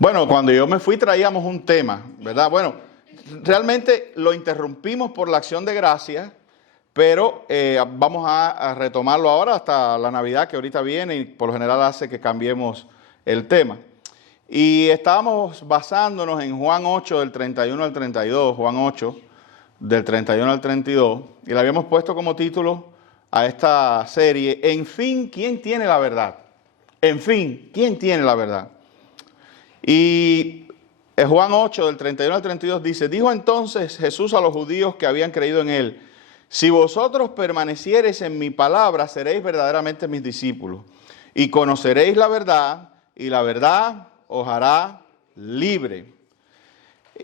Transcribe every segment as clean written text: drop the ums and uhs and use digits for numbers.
Bueno, cuando yo me fui traíamos un tema, ¿verdad? Bueno, realmente lo interrumpimos por la acción de gracias, pero vamos a retomarlo ahora hasta la Navidad que ahorita viene y por lo general hace que cambiemos el tema. Y estábamos basándonos en Juan 8 del 31 al 32, Juan 8 del 31 al 32, y le habíamos puesto como título a esta serie, En fin, ¿quién tiene la verdad? En fin, ¿quién tiene la verdad? Y Juan 8, del 31 al 32 dice, dijo entonces Jesús a los judíos que habían creído en él, si vosotros permaneciereis en mi palabra, seréis verdaderamente mis discípulos, y conoceréis la verdad, y la verdad os hará libre.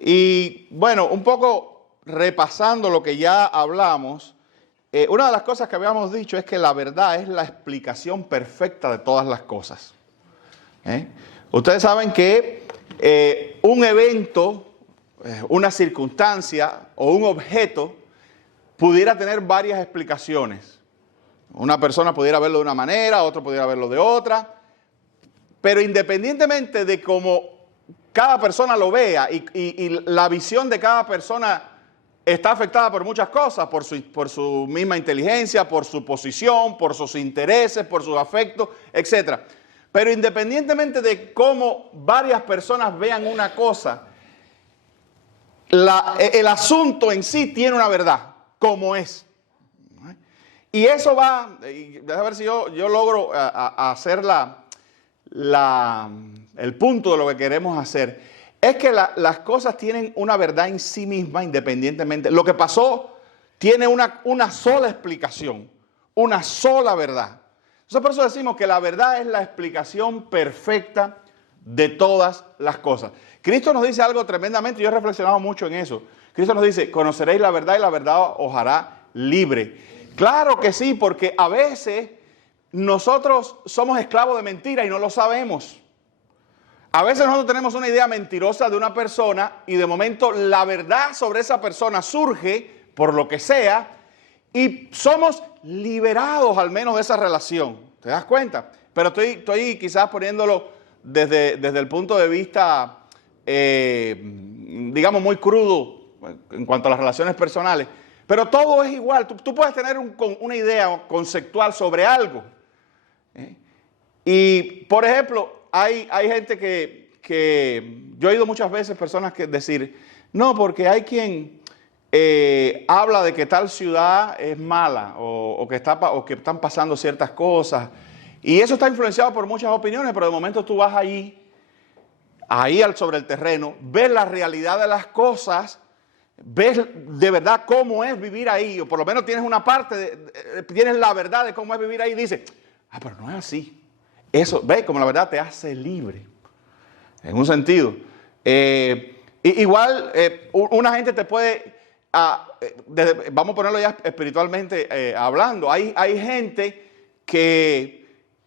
Y bueno, un poco repasando lo que ya hablamos, una de las cosas que habíamos dicho es que la verdad es la explicación perfecta de todas las cosas. Ustedes saben que un evento, una circunstancia o un objeto pudiera tener varias explicaciones. Una persona pudiera verlo de una manera, otro pudiera verlo de otra, pero independientemente de cómo cada persona lo vea y la visión de cada persona está afectada por muchas cosas, por su misma inteligencia, por su posición, por sus intereses, por sus afectos, etc. Pero independientemente de cómo varias personas vean una cosa, el asunto en sí tiene una verdad, como es. Y eso va, déjame ver si yo logro hacer el punto de lo que queremos hacer. Es que las cosas tienen una verdad en sí misma, independientemente. Lo que pasó tiene una sola explicación, una sola verdad. Entonces por eso decimos que la verdad es la explicación perfecta de todas las cosas. Cristo nos dice algo tremendamente, yo he reflexionado mucho en eso. Cristo nos dice, conoceréis la verdad y la verdad os hará libre. Claro que sí, porque a veces nosotros somos esclavos de mentiras y no lo sabemos. A veces nosotros tenemos una idea mentirosa de una persona y de momento la verdad sobre esa persona surge por lo que sea y somos liberados al menos de esa relación. ¿Te das cuenta? Pero estoy quizás poniéndolo desde el punto de vista, digamos, muy crudo en cuanto a las relaciones personales. Pero todo es igual. Tú puedes tener una idea conceptual sobre algo. Y, por ejemplo, hay gente que yo he oído muchas veces personas que decir, no, porque hay quien habla de que tal ciudad es mala o que están pasando ciertas cosas. Y eso está influenciado por muchas opiniones, pero de momento tú vas ahí sobre el terreno, ves la realidad de las cosas, ves de verdad cómo es vivir ahí, o por lo menos tienes una parte, tienes la verdad de cómo es vivir ahí y dices, pero no es así. Eso, ¿ves? Como la verdad te hace libre, en un sentido. Igual, una gente te puede, vamos a ponerlo ya espiritualmente hablando, hay gente que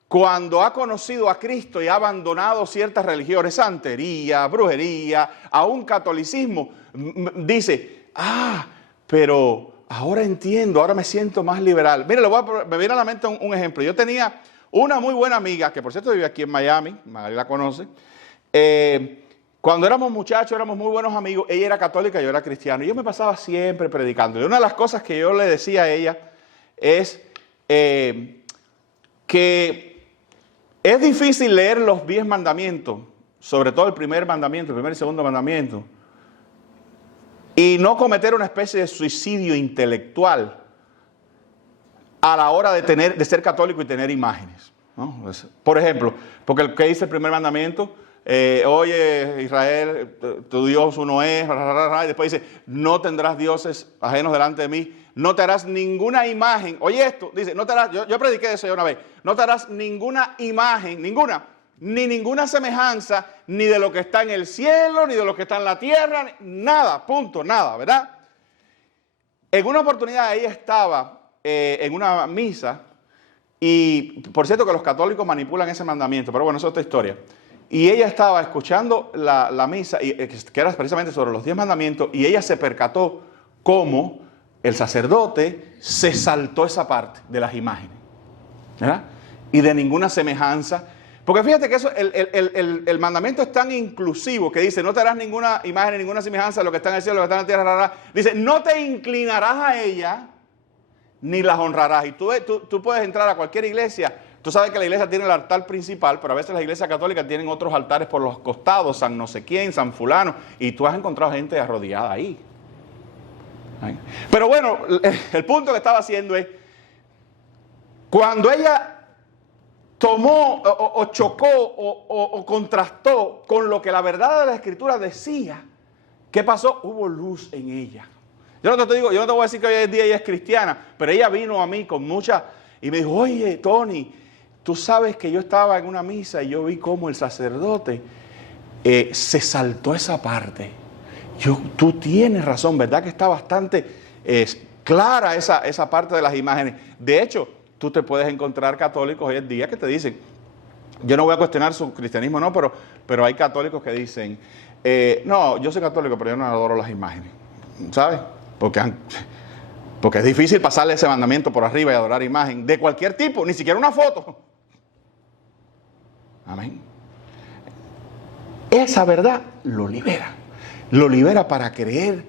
cuando ha conocido a Cristo y ha abandonado ciertas religiones, santería, brujería, aún catolicismo, dice, pero ahora entiendo, ahora me siento más liberal. Mire, me viene a la mente un ejemplo. Yo tenía una muy buena amiga, que por cierto vive aquí en Miami, Magali la conoce. Cuando éramos muchachos, éramos muy buenos amigos. Ella era católica, yo era cristiano. Y yo me pasaba siempre predicando. Y una de las cosas que yo le decía a ella es que es difícil leer los 10 mandamientos, sobre todo el primer mandamiento, el primer y segundo mandamiento, y no cometer una especie de suicidio intelectual a la hora de ser católico y tener imágenes, ¿no? Por ejemplo, porque ¿qué dice el primer mandamiento? Oye, Israel, tu Dios uno es, y después dice, no tendrás dioses ajenos delante de mí, no te harás ninguna imagen. Oye esto, dice, no te harás, yo prediqué eso ya una vez, no te harás ninguna imagen, ninguna semejanza, ni de lo que está en el cielo, ni de lo que está en la tierra, nada, punto, nada, ¿verdad? En una oportunidad ella estaba en una misa, y por cierto que los católicos manipulan ese mandamiento, pero bueno, eso es otra historia. Y ella estaba escuchando la misa, que era precisamente sobre los 10 mandamientos, y ella se percató cómo el sacerdote se saltó esa parte de las imágenes, ¿verdad? Y de ninguna semejanza, Porque fíjate que eso, el mandamiento es tan inclusivo que dice, no te harás ninguna imagen, ninguna semejanza de lo que está en el cielo, lo que está en la tierra. Dice, no te inclinarás a ella, ni las honrarás. Y tú puedes entrar a cualquier iglesia. Tú sabes que la iglesia tiene el altar principal, pero a veces las iglesias católicas tienen otros altares por los costados, San no sé quién, San fulano, y tú has encontrado gente arrodillada ahí. Pero bueno, el punto que estaba haciendo es, cuando ella tomó o chocó o contrastó con lo que la verdad de la Escritura decía, ¿qué pasó? Hubo luz en ella. Yo no te voy a decir que hoy en día ella es cristiana, pero ella vino a mí con mucha, y me dijo, oye, Tony, tú sabes que yo estaba en una misa y yo vi cómo el sacerdote se saltó esa parte. Tú tienes razón, ¿verdad? Que está bastante clara esa parte de las imágenes. De hecho, tú te puedes encontrar católicos hoy en día que te dicen, yo no voy a cuestionar su cristianismo, no, pero hay católicos que dicen, no, yo soy católico, pero yo no adoro las imágenes, ¿sabes? Porque es difícil pasarle ese mandamiento por arriba y adorar imagen de cualquier tipo, ni siquiera una foto. Amén. Esa verdad lo libera para creer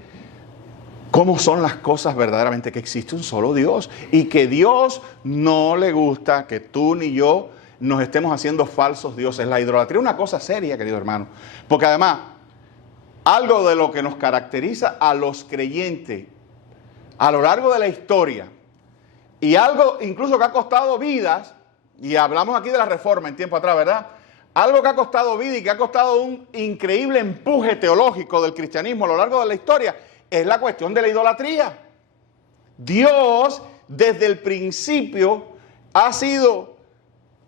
cómo son las cosas verdaderamente, que existe un solo Dios y que Dios no le gusta que tú ni yo nos estemos haciendo falsos dioses. La idolatría es una cosa seria, querido hermano, porque además, algo de lo que nos caracteriza a los creyentes a lo largo de la historia, y algo incluso que ha costado vidas, y hablamos aquí de la Reforma en tiempo atrás, ¿verdad? Algo que ha costado vida y que ha costado un increíble empuje teológico del cristianismo a lo largo de la historia, es la cuestión de la idolatría. Dios, desde el principio, ha sido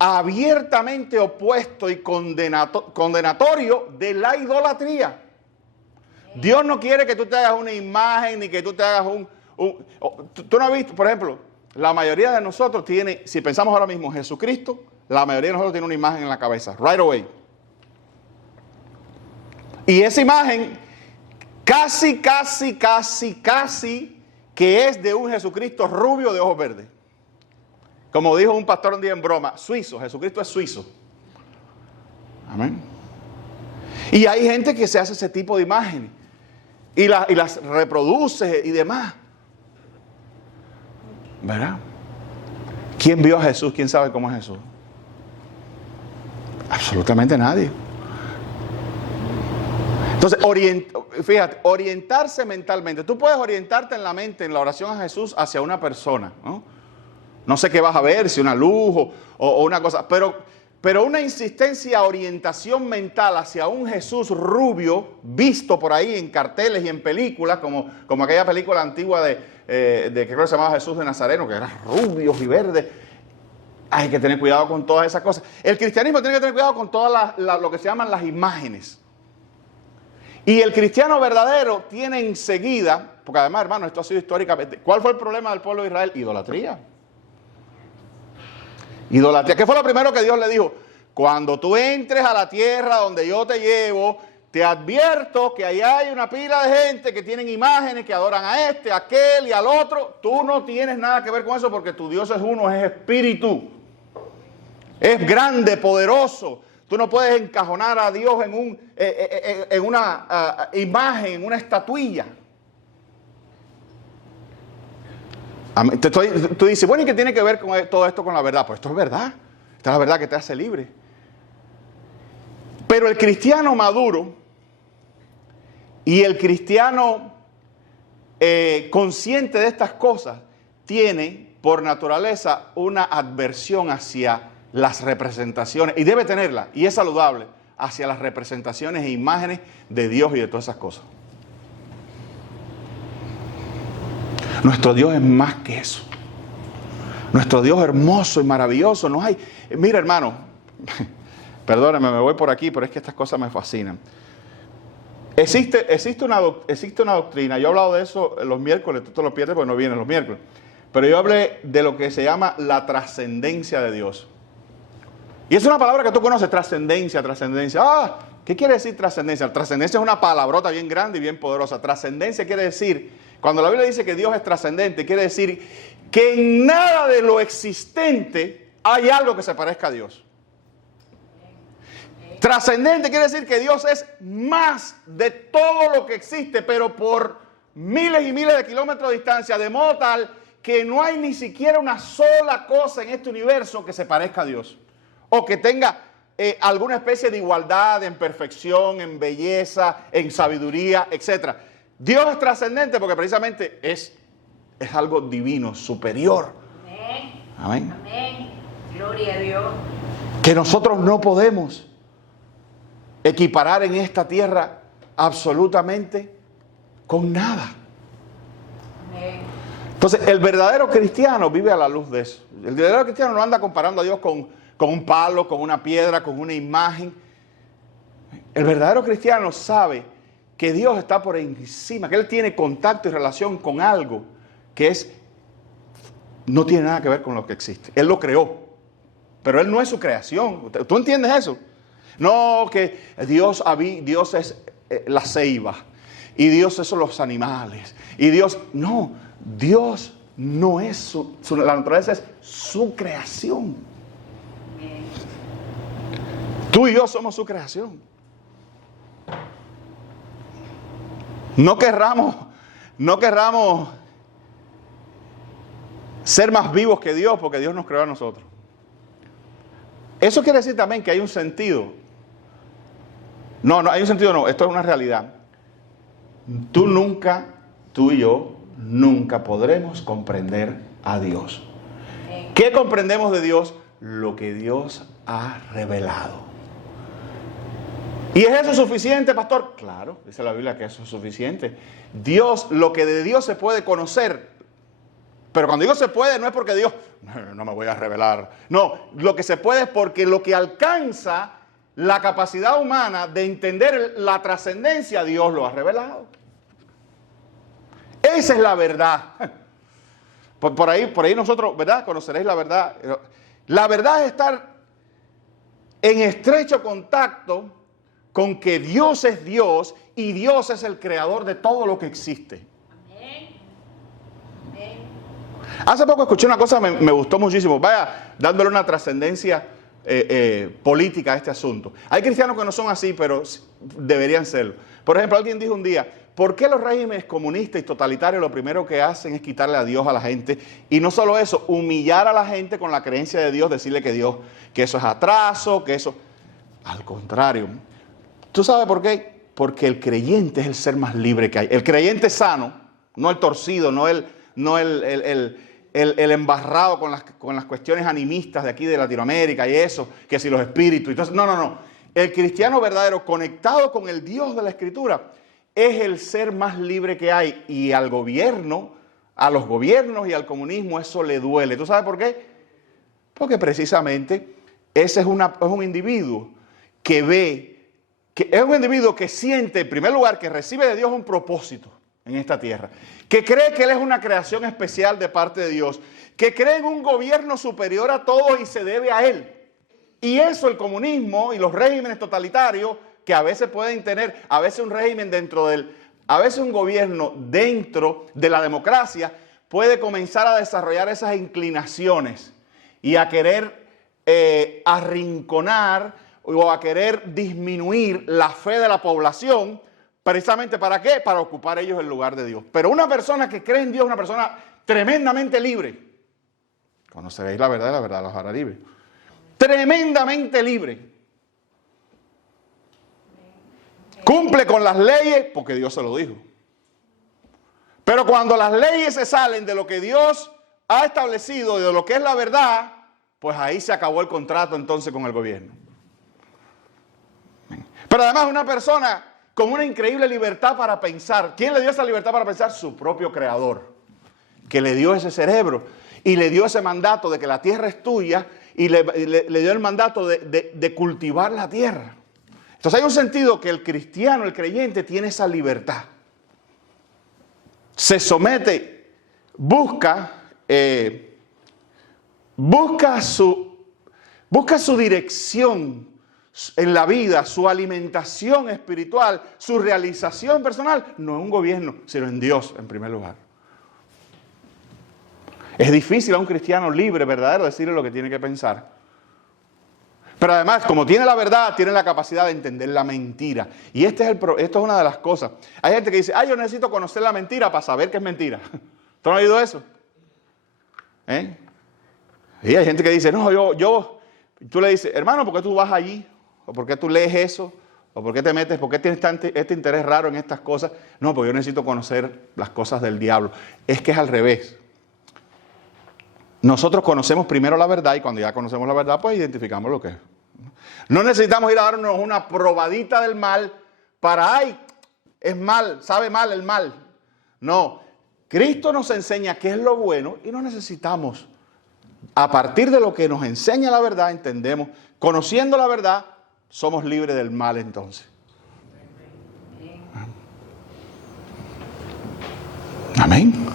abiertamente opuesto y condenatorio de la idolatría. Dios no quiere que tú te hagas una imagen ni que tú te hagas tú no has visto, por ejemplo, la mayoría de nosotros tiene, si pensamos ahora mismo en Jesucristo, la mayoría de nosotros tiene una imagen en la cabeza, right away. Y esa imagen casi que es de un Jesucristo rubio de ojos verdes. Como dijo un pastor un día en broma, suizo, Jesucristo es suizo. Amén. Y hay gente que se hace ese tipo de imágenes y las reproduce y demás. ¿Verdad? ¿Quién vio a Jesús? ¿Quién sabe cómo es Jesús? Absolutamente nadie. Entonces, fíjate, orientarse mentalmente. Tú puedes orientarte en la mente, en la oración a Jesús, hacia una persona, ¿no? No sé qué vas a ver, si una luz o una cosa, pero una insistencia, orientación mental hacia un Jesús rubio, visto por ahí en carteles y en películas, como aquella película antigua de que creo que se llamaba Jesús de Nazareno, que era rubio y verde. Hay que tener cuidado con todas esas cosas. El cristianismo tiene que tener cuidado con todas lo que se llaman las imágenes. Y el cristiano verdadero tiene enseguida, porque además, hermano, esto ha sido históricamente, ¿cuál fue el problema del pueblo de Israel? Idolatría. Idolatría. ¿Qué fue lo primero que Dios le dijo? Cuando tú entres a la tierra donde yo te llevo, te advierto que allá hay una pila de gente que tienen imágenes, que adoran a este, a aquel y al otro. Tú no tienes nada que ver con eso porque tu Dios es uno, es espíritu. Es grande, poderoso. Tú no puedes encajonar a Dios en una imagen, en una estatuilla. Tú dices, bueno, ¿y qué tiene que ver con todo esto con la verdad? Pues esto es verdad. Esta es la verdad que te hace libre. Pero el cristiano maduro y el cristiano consciente de estas cosas tiene por naturaleza una adversión hacia las representaciones, y debe tenerla, y es saludable, hacia las representaciones e imágenes de Dios y de todas esas cosas. Nuestro Dios es más que eso. Nuestro Dios hermoso y maravilloso. No hay. Mira, hermano, perdóname, me voy por aquí, pero es que estas cosas me fascinan. Existe una doctrina, yo he hablado de eso los miércoles, tú te lo pierdes porque no vienes los miércoles, pero yo hablé de lo que se llama la trascendencia de Dios. Y es una palabra que tú conoces, trascendencia. ¿Qué quiere decir trascendencia? Trascendencia es una palabrota bien grande y bien poderosa. Trascendencia quiere decir, cuando la Biblia dice que Dios es trascendente, quiere decir que en nada de lo existente hay algo que se parezca a Dios. Trascendente quiere decir que Dios es más de todo lo que existe, pero por miles y miles de kilómetros de distancia, de modo tal que no hay ni siquiera una sola cosa en este universo que se parezca a Dios, o que tenga alguna especie de igualdad en perfección, en belleza, en sabiduría, etc. Dios es trascendente porque precisamente es algo divino, superior. Amén. Amén. Amén. Gloria a Dios. Que nosotros no podemos equiparar en esta tierra absolutamente con nada. Amén. Entonces, el verdadero cristiano vive a la luz de eso. El verdadero cristiano no anda comparando a Dios con un palo, con una piedra, con una imagen. El verdadero cristiano sabe que Dios está por encima, que Él tiene contacto y relación con algo que no tiene nada que ver con lo que existe. Él lo creó, pero Él no es su creación. ¿Tú entiendes eso? No, que Dios es la ceiba, y Dios son los animales, y Dios no es la naturaleza es su creación. Tú y yo somos su creación. No querramos ser más vivos que Dios porque Dios nos creó a nosotros. Eso quiere decir también que hay un sentido. No, hay un sentido no, esto es una realidad. Tú y yo nunca podremos comprender a Dios. ¿Qué comprendemos de Dios? Lo que Dios ha revelado. ¿Y es eso suficiente, pastor? Claro, dice la Biblia que eso es suficiente. Lo que de Dios se puede conocer, pero cuando digo se puede, no es porque Dios, no me voy a revelar. No, lo que se puede es porque lo que alcanza la capacidad humana de entender la trascendencia, Dios lo ha revelado. Esa es la verdad. Por ahí nosotros, ¿verdad? Conoceréis la verdad. La verdad es estar en estrecho contacto con que Dios es Dios y Dios es el creador de todo lo que existe. Amén. Amén. Hace poco escuché una cosa, me gustó muchísimo. Vaya, dándole una trascendencia política a este asunto. Hay cristianos que no son así, pero deberían serlo. Por ejemplo, alguien dijo un día, ¿por qué los regímenes comunistas y totalitarios lo primero que hacen es quitarle a Dios a la gente? Y no solo eso, humillar a la gente con la creencia de Dios, decirle que eso es atraso, que eso... Al contrario. ¿Tú sabes por qué? Porque el creyente es el ser más libre que hay. El creyente sano, no el torcido, no el embarrado con las cuestiones animistas de aquí de Latinoamérica y eso, que si los espíritus. Entonces, no. El cristiano verdadero, conectado con el Dios de la Escritura, es el ser más libre que hay. Y a los gobiernos y al comunismo eso le duele. ¿Tú sabes por qué? Porque precisamente ese es un individuo es un individuo que siente, en primer lugar, que recibe de Dios un propósito en esta tierra, que cree que Él es una creación especial de parte de Dios, que cree en un gobierno superior a todos y se debe a Él. Y eso el comunismo y los regímenes totalitarios, que a veces pueden tener, a veces un régimen a veces un gobierno dentro de la democracia, puede comenzar a desarrollar esas inclinaciones y a querer arrinconar o a querer disminuir la fe de la población, precisamente ¿para qué? Para ocupar ellos el lugar de Dios. Pero una persona que cree en Dios es una persona tremendamente libre. Conoceréis la verdad y la verdad los hará libre. Tremendamente libre. Cumple con las leyes porque Dios se lo dijo. Pero cuando las leyes se salen de lo que Dios ha establecido y de lo que es la verdad, pues ahí se acabó el contrato entonces con el gobierno. Pero además una persona con una increíble libertad para pensar. ¿Quién le dio esa libertad para pensar? Su propio creador, que le dio ese cerebro y le dio ese mandato de que la tierra es tuya y le dio el mandato de cultivar la tierra. Entonces hay un sentido que el cristiano, el creyente, tiene esa libertad. Se somete, busca su dirección en la vida, su alimentación espiritual, su realización personal, no en un gobierno, sino en Dios en primer lugar. Es difícil a un cristiano libre, verdadero, decirle lo que tiene que pensar. Pero además, como tiene la verdad, tiene la capacidad de entender la mentira. Y esto es una de las cosas. Hay gente que dice, yo necesito conocer la mentira para saber que es mentira. ¿Tú no has oído eso? Y hay gente que dice, no, tú le dices, hermano, ¿por qué tú vas allí? ¿O por qué tú lees eso? ¿O por qué te metes? ¿Por qué tienes este interés raro en estas cosas? No, porque yo necesito conocer las cosas del diablo. Es que es al revés. Nosotros conocemos primero la verdad y cuando ya conocemos la verdad, pues identificamos lo que es. No necesitamos ir a darnos una probadita del mal para, es mal, sabe mal el mal. No, Cristo nos enseña qué es lo bueno y no necesitamos. A partir de lo que nos enseña la verdad, entendemos. Conociendo la verdad, somos libres del mal entonces. Amén.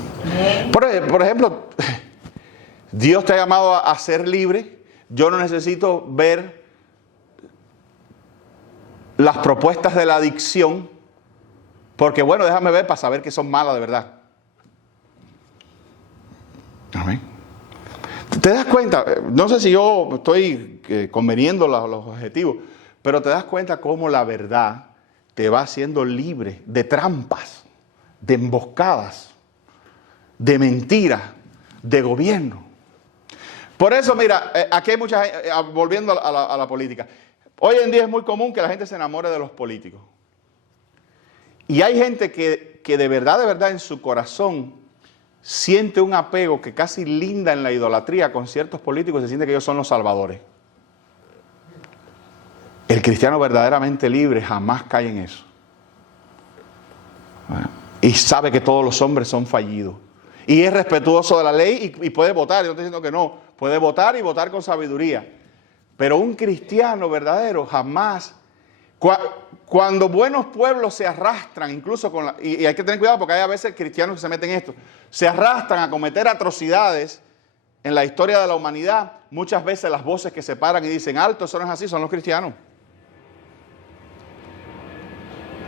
Por ejemplo, Dios te ha llamado a ser libre. Yo no necesito ver las propuestas de la adicción, porque bueno, déjame ver para saber que son malas de verdad. Amén. ¿Te das cuenta? No sé si yo estoy conveniendo los objetivos, pero te das cuenta cómo la verdad te va haciendo libre de trampas, de emboscadas, de mentiras, de gobierno. Por eso, mira, aquí hay mucha gente, volviendo a la política. Hoy en día es muy común que la gente se enamore de los políticos. Y hay gente que de verdad en su corazón siente un apego que casi linda en la idolatría con ciertos políticos y se siente que ellos son los salvadores. El cristiano verdaderamente libre jamás cae en eso. Y sabe que todos los hombres son fallidos. Y es respetuoso de la ley y puede votar. Yo no estoy diciendo que no. Puede votar y votar con sabiduría. Pero un cristiano verdadero jamás... Cuando buenos pueblos se arrastran, incluso con y hay que tener cuidado porque hay a veces cristianos que se meten en esto, se arrastran a cometer atrocidades en la historia de la humanidad, muchas veces las voces que se paran y dicen, alto, eso no es así, son los cristianos.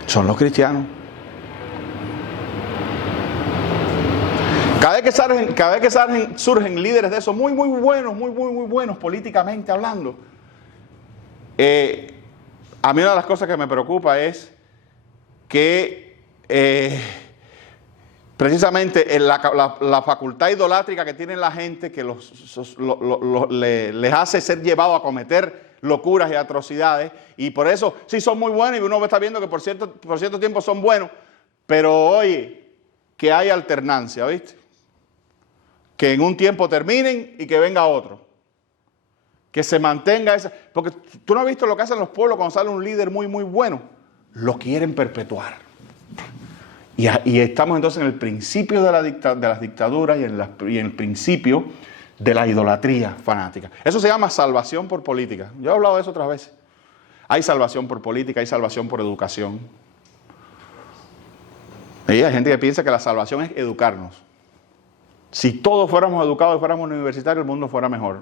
Son los cristianos. Cada vez que surgen líderes de esos muy buenos políticamente hablando, a mí una de las cosas que me preocupa es que precisamente la facultad idolátrica que tiene la gente que les hace ser llevados a cometer locuras y atrocidades, y por eso sí son muy buenos y uno está viendo que por cierto tiempo son buenos, pero oye, que hay alternancia, ¿viste? Que en un tiempo terminen y que venga otro. Que se mantenga esa... Porque tú no has visto lo que hacen los pueblos cuando sale un líder muy bueno. Lo quieren perpetuar. Y estamos entonces en el principio de las dictaduras y en el principio de la idolatría fanática. Eso se llama salvación por política. Yo he hablado de eso otras veces. Hay salvación por política, hay salvación por educación. Y hay gente que piensa que la salvación es educarnos. Si todos fuéramos educados y fuéramos universitarios, el mundo fuera mejor.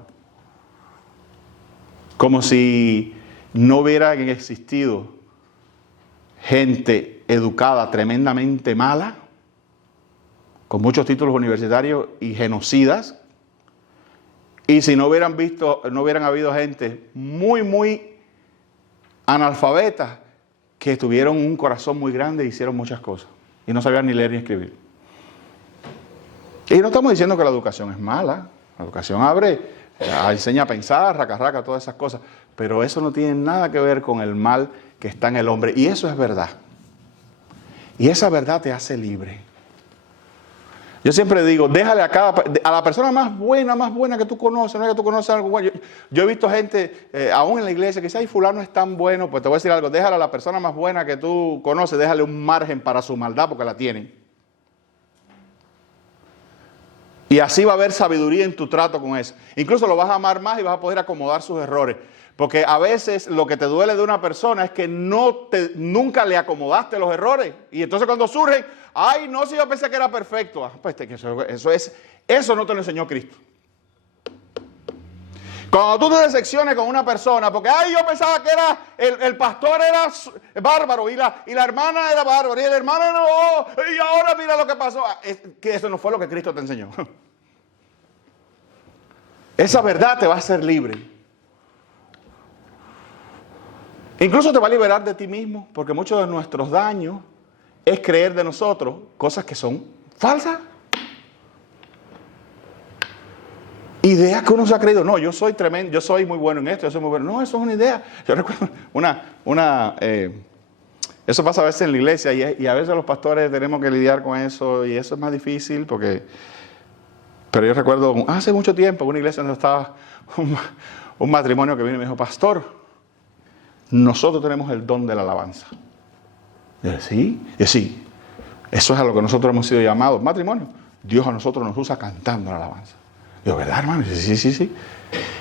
Como si no hubiera existido gente educada tremendamente mala, con muchos títulos universitarios y genocidas, y si no hubieran habido gente muy analfabetas que tuvieron un corazón muy grande e hicieron muchas cosas y no sabían ni leer ni escribir. Y no estamos diciendo que la educación es mala. La educación enseña a pensar, raca, todas esas cosas. Pero eso no tiene nada que ver con el mal que está en el hombre. Y eso es verdad. Y esa verdad te hace libre. Yo siempre digo, déjale a la persona más buena que tú conoces, no es que tú conoces algo bueno. Yo he visto gente, aún en la iglesia, que dice, ay, fulano es tan bueno. Pues te voy a decir algo, déjale a la persona más buena que tú conoces, déjale un margen para su maldad porque la tienen. Y así va a haber sabiduría en tu trato con eso. Incluso lo vas a amar más y vas a poder acomodar sus errores. Porque a veces lo que te duele de una persona es que nunca le acomodaste los errores. Y entonces cuando surgen, ay, no, si yo pensé que era perfecto. Pues eso no te lo enseñó Cristo. Cuando tú te decepciones con una persona, porque ay, yo pensaba que el pastor era bárbaro y la hermana era bárbara y el hermano no, y ahora mira lo que pasó. Que eso no fue lo que Cristo te enseñó. Esa verdad te va a hacer libre. Incluso te va a liberar de ti mismo, porque muchos de nuestros daños es creer de nosotros cosas que son falsas. Ideas que uno se ha creído, no, yo soy tremendo, yo soy muy bueno en esto, yo soy muy bueno. No, eso es una idea. Yo recuerdo eso pasa a veces en la iglesia y a veces los pastores tenemos que lidiar con eso y eso es más difícil porque... Pero yo recuerdo hace mucho tiempo en una iglesia donde estaba un matrimonio que vino y me dijo, pastor, nosotros tenemos el don de la alabanza. Y yo, ¿sí? Y yo, sí, eso es a lo que nosotros hemos sido llamados, matrimonio. Dios a nosotros nos usa cantando la alabanza. Yo, ¿verdad, hermano? Y yo, sí.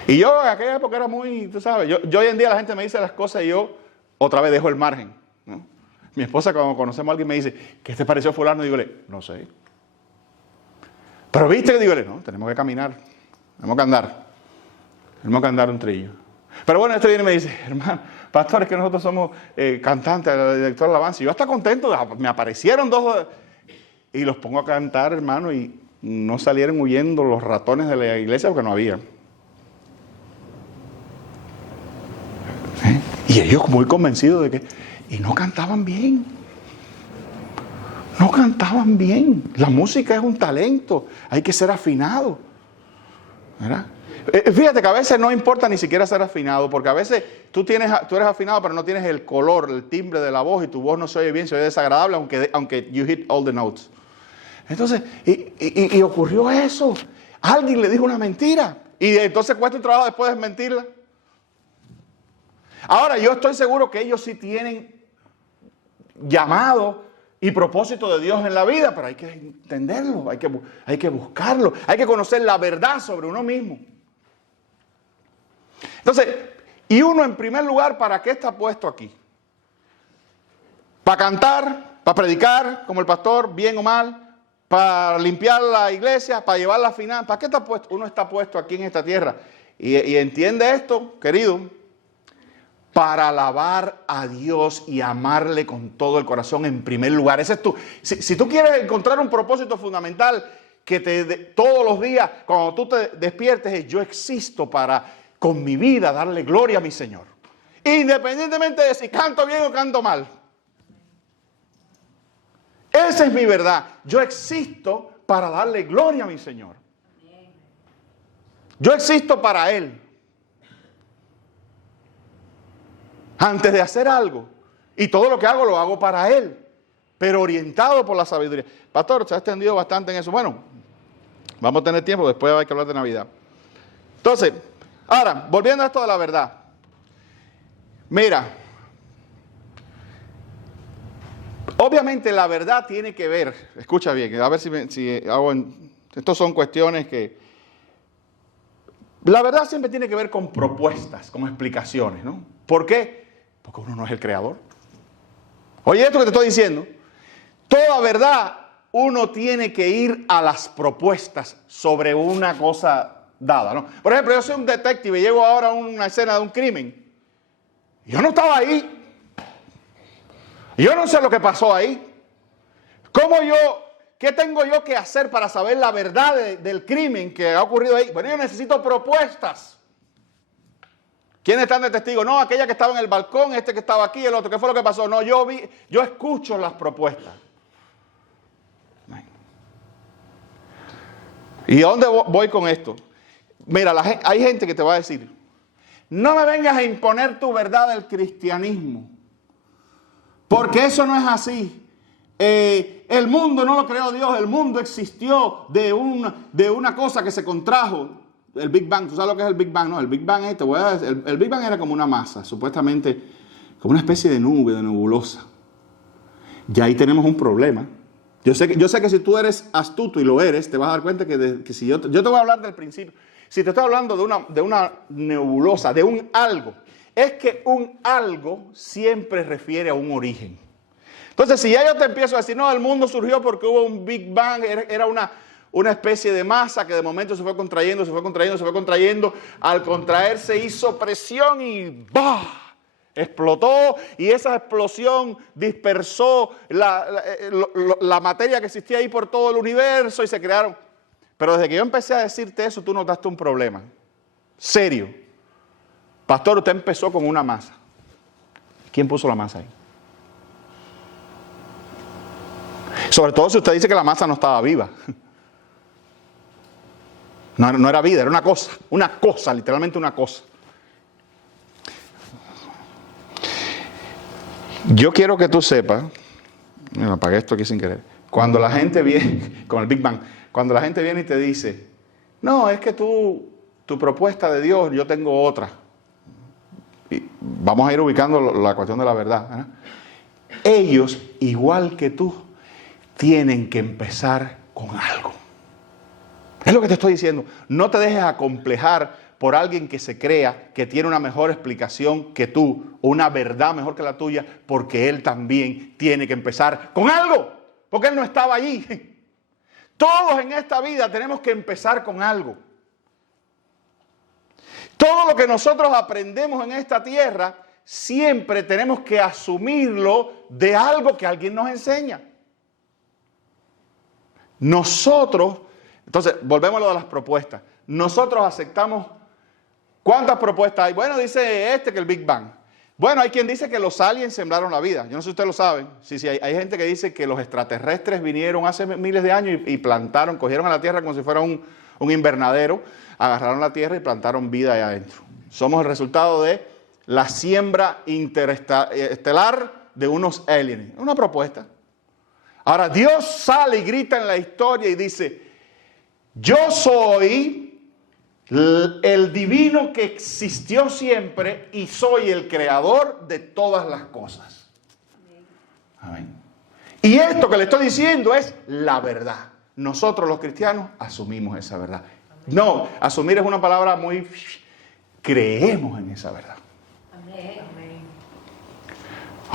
Y yo en aquella época era muy, tú sabes, yo hoy en día la gente me dice las cosas y yo otra vez dejo el margen, ¿no? Mi esposa cuando conocemos a alguien me dice, ¿qué te pareció fulano? Y digo, no sé. Pero viste que digo, no, tenemos que caminar, tenemos que andar un trillo. Pero bueno, este viene y me dice, hermano, pastor, es que nosotros somos cantantes, director de alabanza. Y yo hasta contento, me aparecieron dos y los pongo a cantar, hermano, y no salieron huyendo los ratones de la iglesia porque no había. Y ellos muy convencidos de que, y no cantaban bien. No cantaban bien. La música es un talento. Hay que ser afinado. ¿Verdad? Fíjate que a veces no importa ni siquiera ser afinado, porque a veces tú eres afinado, pero no tienes el color, el timbre de la voz y tu voz no se oye bien, se oye desagradable, aunque you hit all the notes. Entonces, y ocurrió eso. Alguien le dijo una mentira. Y entonces cuesta un trabajo después desmentirla. Ahora, yo estoy seguro que ellos sí tienen llamado y propósito de Dios en la vida, pero hay que entenderlo, hay que buscarlo, hay que conocer la verdad sobre uno mismo. Entonces, y uno en primer lugar, ¿para qué está puesto aquí? ¿Para cantar? ¿Para predicar como el pastor, bien o mal? ¿Para limpiar la iglesia? ¿Para llevar la final? ¿Para qué está puesto? Uno está puesto aquí en esta tierra. Y entiende esto, querido, para alabar a Dios y amarle con todo el corazón en primer lugar. Ese es si tú quieres encontrar un propósito fundamental que todos los días, cuando tú te despiertes, es yo existo para, con mi vida, darle gloria a mi Señor. Independientemente de si canto bien o canto mal. Esa es mi verdad. Yo existo para darle gloria a mi Señor. Yo existo para Él. Antes de hacer algo. Y todo lo que hago lo hago para Él. Pero orientado por la sabiduría. Pastor, se ha extendido bastante en eso. Bueno, vamos a tener tiempo. Después hay que hablar de Navidad. Entonces, ahora, volviendo a esto de la verdad. Mira. Obviamente la verdad tiene que ver. Escucha bien. A ver si hago... Estas son cuestiones que... La verdad siempre tiene que ver con propuestas, con explicaciones, ¿no? ¿Por qué? Porque uno no es el creador. Oye, esto que te estoy diciendo, toda verdad uno tiene que ir a las propuestas sobre una cosa dada, ¿no? Por ejemplo, yo soy un detective y llego ahora a una escena de un crimen. Yo no estaba ahí. Yo no sé lo que pasó ahí. ¿Qué tengo yo que hacer para saber la verdad del crimen que ha ocurrido ahí? Bueno, yo necesito propuestas. ¿Quiénes están de testigo? No, aquella que estaba en el balcón, este que estaba aquí, el otro. ¿Qué fue lo que pasó? No, yo escucho las propuestas. ¿Y a dónde voy con esto? Mira, hay gente que te va a decir, no me vengas a imponer tu verdad del cristianismo, porque eso no es así. El mundo no lo creó Dios, el mundo existió de una cosa que se contrajo, el Big Bang. ¿Tú sabes lo que es el Big Bang? No, el Big Bang el Big Bang era como una masa, supuestamente como una especie de nube, de nebulosa. Y ahí tenemos un problema. Yo sé que si tú eres astuto y lo eres, te vas a dar cuenta que si yo te voy a hablar del principio. Si te estoy hablando de una nebulosa, de un algo, es que un algo siempre refiere a un origen. Entonces, si ya yo te empiezo a decir, no, el mundo surgió porque hubo un Big Bang, era una especie de masa que de momento se fue contrayendo, al contraerse hizo presión y ¡bah! Explotó, y esa explosión dispersó la materia que existía ahí por todo el universo y se crearon. Pero desde que yo empecé a decirte eso, tú notaste un problema serio. Pastor, usted empezó con una masa. ¿Quién puso la masa ahí? Sobre todo si usted dice que la masa no estaba viva. No era vida, era una cosa, literalmente una cosa. Yo quiero que tú sepas, me apagué esto aquí sin querer, cuando la gente viene, con el Big Bang, cuando la gente viene y te dice, no, es que tu propuesta de Dios, yo tengo otra. Y vamos a ir ubicando la cuestión de la verdad, ¿eh? Ellos, igual que tú, tienen que empezar con algo. Es lo que te estoy diciendo. No te dejes acomplejar por alguien que se crea que tiene una mejor explicación que tú, o una verdad mejor que la tuya, porque él también tiene que empezar con algo, porque él no estaba allí. Todos en esta vida tenemos que empezar con algo. Todo lo que nosotros aprendemos en esta tierra, siempre tenemos que asumirlo de algo que alguien nos enseña. Nosotros, entonces, volvemos a lo de las propuestas. Nosotros aceptamos, ¿cuántas propuestas hay? Bueno, dice que el Big Bang. Bueno, hay quien dice que los aliens sembraron la vida. Yo no sé si ustedes lo saben. Sí, hay gente que dice que los extraterrestres vinieron hace miles de años y plantaron, cogieron a la Tierra como si fuera un invernadero, agarraron la Tierra y plantaron vida ahí adentro. Somos el resultado de la siembra interestelar de unos aliens. Una propuesta. Ahora, Dios sale y grita en la historia y dice, yo soy el divino que existió siempre y soy el creador de todas las cosas. Amén. Y esto que le estoy diciendo es la verdad. Nosotros los cristianos asumimos esa verdad. No, asumir es una palabra muy... Creemos en esa verdad. Amén. Amén.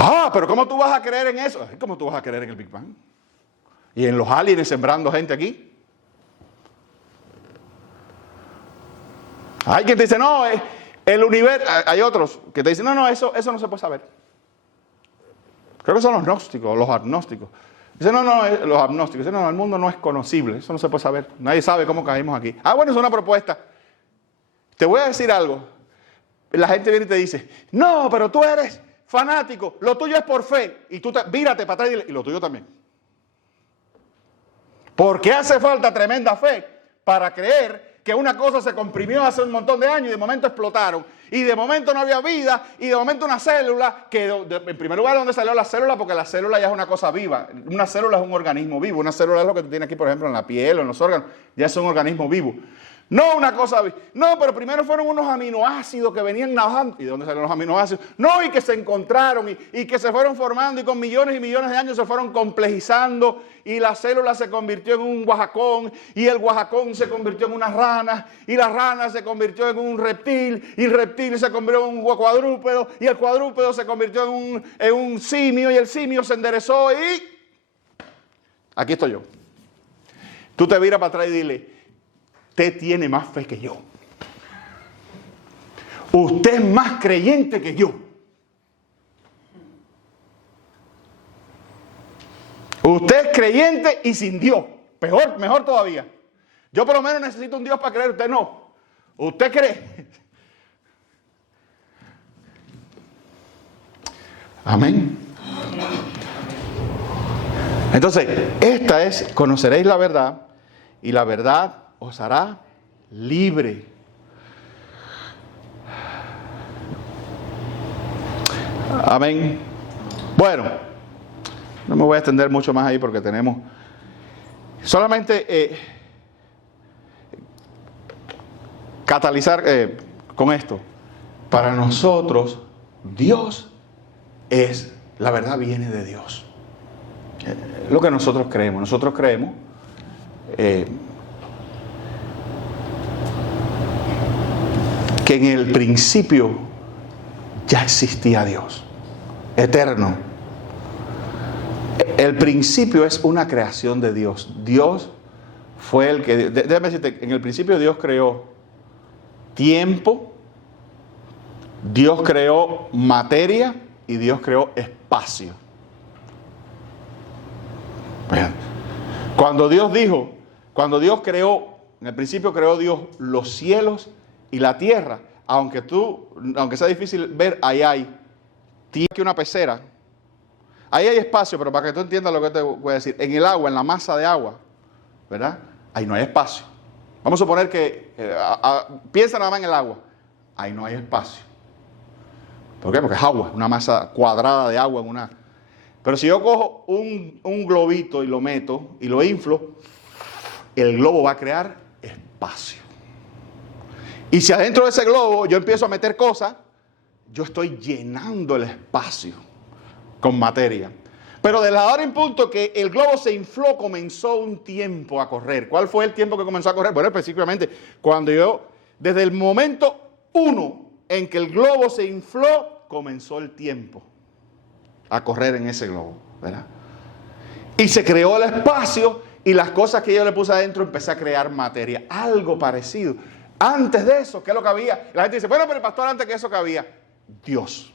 Ah, pero ¿cómo tú vas a creer en eso? ¿Cómo tú vas a creer en el Big Bang? Y en los aliens sembrando gente aquí. Hay quien te dice, no, el universo. Hay otros que te dicen, no, eso no se puede saber. Creo que son los gnósticos, los agnósticos. Dicen, no, los agnósticos. Dicen, no, el mundo no es conocible, eso no se puede saber. Nadie sabe cómo caímos aquí. Ah, bueno, es una propuesta. Te voy a decir algo. La gente viene y te dice, no, pero tú eres fanático, lo tuyo es por fe. Y tú vírate para atrás y dile, y lo tuyo también. Porque hace falta tremenda fe para creer que una cosa se comprimió hace un montón de años y de momento explotaron. Y de momento no había vida y de momento una célula, que en primer lugar, ¿de dónde salió la célula? Porque la célula ya es una cosa viva. Una célula es un organismo vivo. Una célula es lo que tú tienes aquí, por ejemplo, en la piel o en los órganos. Ya es un organismo vivo. No una cosa, no, pero primero fueron unos aminoácidos que venían nadando. ¿Y de dónde salieron los aminoácidos? No, y que se encontraron y que se fueron formando y con millones y millones de años se fueron complejizando y la célula se convirtió en un guajacón y el guajacón se convirtió en una rana y la rana se convirtió en un reptil y el reptil se convirtió en un cuadrúpedo y el cuadrúpedo se convirtió en un simio y el simio se enderezó y... Aquí estoy yo. Tú te viras para atrás y dile... Usted tiene más fe que yo. Usted es más creyente que yo. Usted es creyente y sin Dios. Mejor todavía. Yo por lo menos necesito un Dios para creer. Usted no. Usted cree. Amén. Entonces, esta es, conoceréis la verdad y la verdad os hará libre. Amén. Bueno, no me voy a extender mucho más ahí porque tenemos solamente catalizar con esto. Para nosotros, Dios es, la verdad viene de Dios. Lo que nosotros creemos. Nosotros creemos que en el principio ya existía Dios, eterno. El principio es una creación de Dios. Dios fue el que, déjame decirte, en el principio Dios creó tiempo, Dios creó materia y Dios creó espacio. Cuando Dios creó, en el principio creó Dios los cielos y la tierra, aunque sea difícil ver, ahí hay tiene aquí una pecera. Ahí hay espacio, pero para que tú entiendas lo que te voy a decir. En el agua, en la masa de agua, ¿verdad? Ahí no hay espacio. Vamos a suponer que, piensa nada más en el agua. Ahí no hay espacio. ¿Por qué? Porque es agua, una masa cuadrada de agua en una... Pero si yo cojo un globito y lo meto y lo inflo, el globo va a crear espacio. Y si adentro de ese globo yo empiezo a meter cosas, yo estoy llenando el espacio con materia. Pero de la hora en punto que el globo se infló, comenzó un tiempo a correr. ¿Cuál fue el tiempo que comenzó a correr? Bueno, específicamente cuando desde el momento 1 en que el globo se infló, comenzó el tiempo a correr en ese globo, ¿verdad? Y se creó el espacio y las cosas que yo le puse adentro empecé a crear materia. Algo parecido. Antes de eso, ¿qué es lo que había? La gente dice, bueno, pero el pastor, antes que eso, ¿qué había? Dios.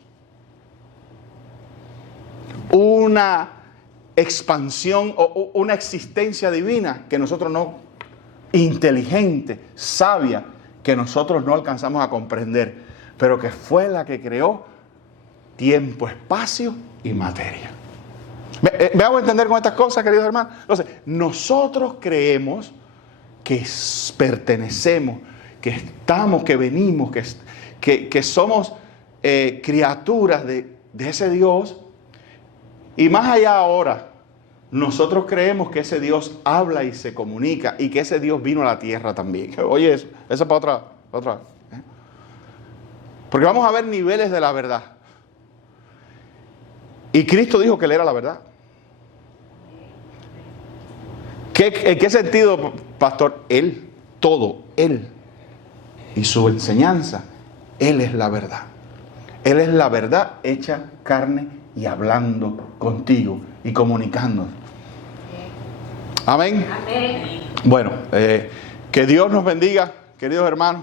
Una expansión o una existencia divina que nosotros no, inteligente, sabia, que nosotros no alcanzamos a comprender, pero que fue la que creó tiempo, espacio y materia. ¿Me hago entender con estas cosas, queridos hermanos? Entonces, nosotros creemos que pertenecemos, que estamos, que venimos, que somos criaturas de ese Dios. Y más allá ahora, nosotros creemos que ese Dios habla y se comunica y que ese Dios vino a la tierra también. Oye, eso es para otra. Porque vamos a ver niveles de la verdad. Y Cristo dijo que Él era la verdad. ¿En qué sentido, pastor? Él, todo, Él. Y su enseñanza, Él es la verdad. Él es la verdad hecha carne y hablando contigo y comunicándonos. Amén. Amén. Bueno, que Dios nos bendiga, queridos hermanos.